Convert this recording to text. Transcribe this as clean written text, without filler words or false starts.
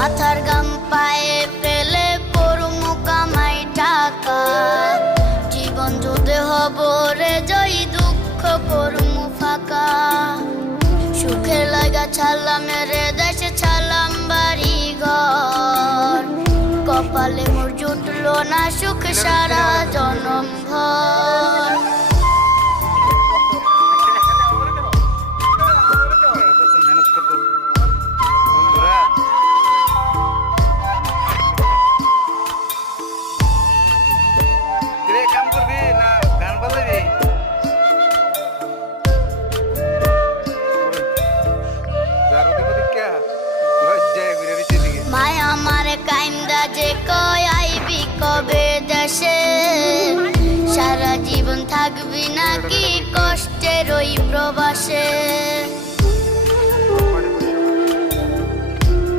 মাথার গাম পায়ে ফেলে করমু কামাই টাকা, জীবন যুদ্ধে হব রে জয়ী, দুঃখ করমু ফাঁকা। সুখের লাগা ছাড়লাম রে দেশে, ছাড়লাম বাড়ি ঘর, কপালে মোর জুটলো না সুখ সারা জনম ভর। মায়া মারে কাইন্দা যে কয় আইবি কবে দেশে, সারা জীবন থাকবি নাকি কষ্টের ওই প্রবাসে।